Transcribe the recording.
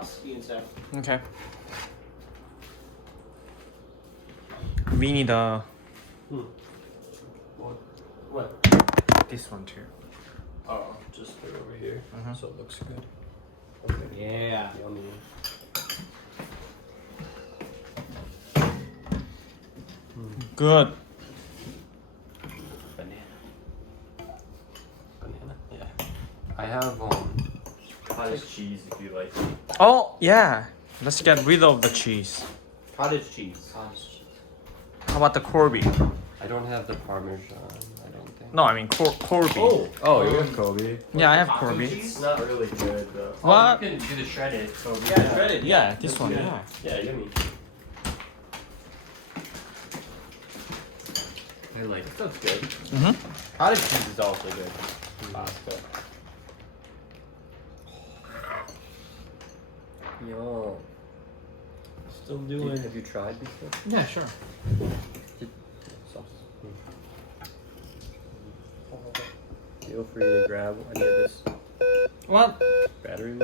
sauce. You can say. Okay. We need What? this one too. Oh, just put it over here so it looks good. Okay. Yeah, yummy. Good. Banana. Yeah. I have cottage cheese if you like. Oh yeah. Let's get rid of the cheese. Cottage cheese. How about the Corby? I don't have the Parmesan. I don't think. No, I mean Corby. Oh, you have Kobe. Yeah, I have Taco Corby. cheese? Not really good though. What? You can do the shredded. So Yeah, shredded. Yeah, this That's one. good. Yeah. Yeah, yummy. I like it. That's good. Mhm. Cottage cheese is also good. Pasta. Yo. Still doing. Have you tried before? Yeah, sure. Sauce. Feel free to grab any of this What? battery.